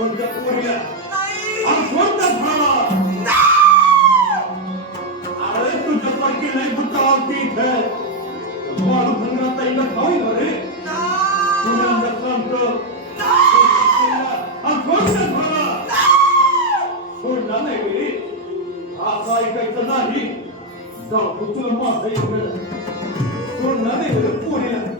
कोणत्या पोरीला? आणि कोणत्या भावा? अरे तुझ्यासारखी नाही बुद्धा आवती इथं. मारू भंगरात येणं खाऊ रे. पुण्यांदा सांगतो आणि कोणत्या भावा? नाही मेरे असं ऐकायचं नाही. जाऊ तुला माझं इकडं. सोडणार नाही पोरीला.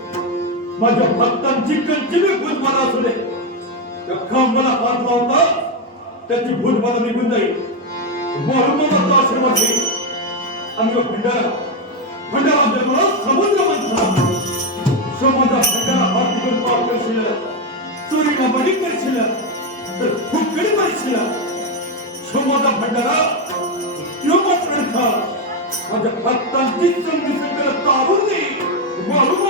माझ्या भक्तांची कंचिनी भूत मला असू दे त्या खांबाला हात लावता त्याची भूत मला निघून जाईल वरुणाचा आशीर्वाद घेईल आणि मग भंडारा भंडारा जन्माला समुद्र मंथन समुद्र भंडारा हात निघून पार करशील चोरीला बळी करशील तर फुकडी करशील समुद्र भंडारा त्यो मात्र खा माझ्या भक्तांची संधी सगळं तारून दे वरुणाचा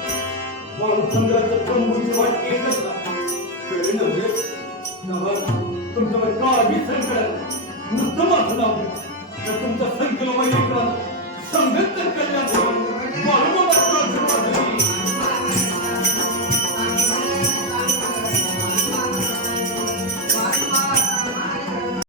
माणूस चंद्राचं चंबूची वाट एकच कळे नव्हे नवा तुमच्यावर काळी संकट नुसतं माझं नाव तर तुमचा संकल्प म्हणजे संगत कल्याण